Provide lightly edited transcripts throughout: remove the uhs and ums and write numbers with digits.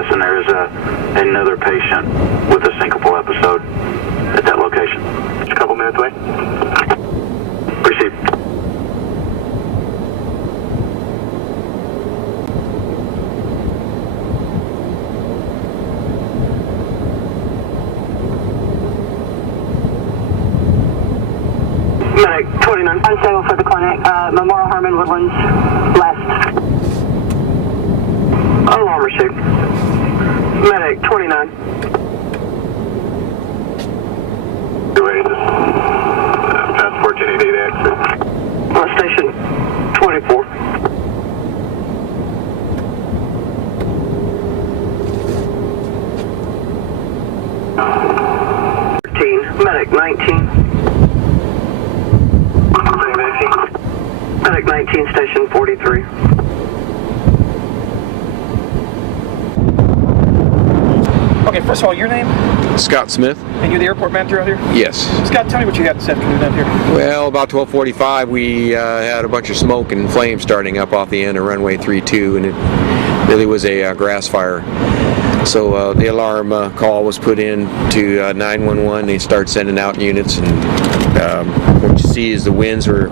Yes, and there is another patient with a syncopal episode at that location. Just a couple minutes away. Received. Medic 29. Unstable for the clinic. Memorial Herman Woodlands left. Alarm received. Medic 29. You ready to transport you need exit? Station 24. Medic 19. Medic 19, station 43. Okay, first of all, your name? Scott Smith. And you're the airport manager out here? Yes. Scott, tell me what you had this afternoon out here. Well, about 12:45, we had a bunch of smoke and flames starting up off the end of runway 32, and it really was a grass fire. So the alarm call was put in to 911. They start sending out units, and what you see is the winds were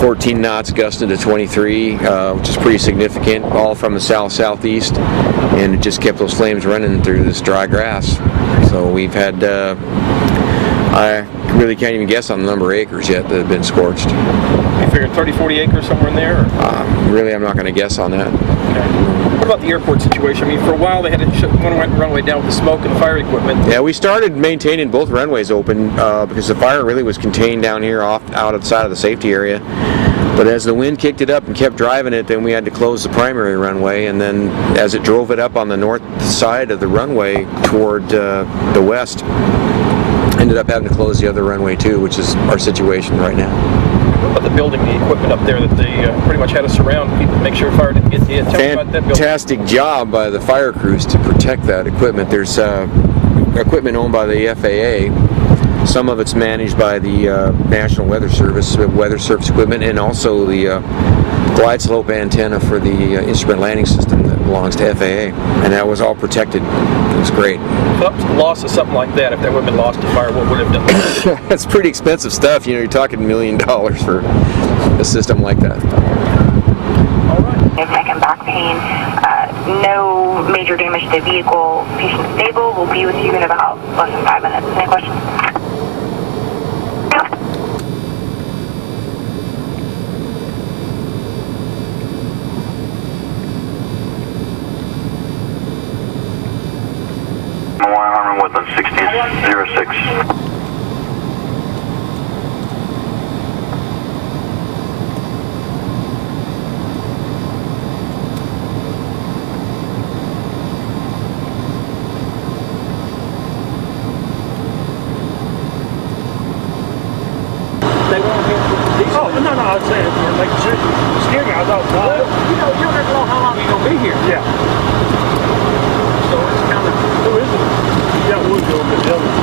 14 knots gusting to 23, which is pretty significant, all from the south-southeast, and it just kept those flames running through this dry grass. So we've had, I really can't even guess on the number of acres yet that have been scorched. You figured 30, 40 acres somewhere in there? Really, I'm not going to guess on that. Okay. What about the airport situation? I mean, for a while they had to shut one runway down with the smoke and the fire equipment. Yeah, we started maintaining both runways open because the fire really was contained down here out of the side of the safety area. But as the wind kicked it up and kept driving it, then we had to close the primary runway, and then as it drove it up on the north side of the runway toward the west, ended up having to close the other runway too, which is our situation right now. What about the building, the equipment up there that they pretty much had us surround people to make sure fire didn't get in? Tell me about that building. Fantastic job by the fire crews to protect that equipment. There's equipment owned by the FAA. Some of it's managed by the National Weather Service equipment, and also the glide slope antenna for the instrument landing system that belongs to FAA, and that was all protected. It was great. So up to the loss of something like that, if that would have been lost to fire, what would have done? That's pretty expensive stuff. You know, you're talking $1 million for a system like that. All right. Neck and back pain. No major damage to the vehicle. Patient stable. We'll be with you in about less than 5 minutes. Any questions? Memorial Herman Woodlands 1606. Oh, no, I was saying, like, scared me. I thought, well, you never know how long you're going to be here. Yeah. So it's kind of, who is it? You got wood going to the other.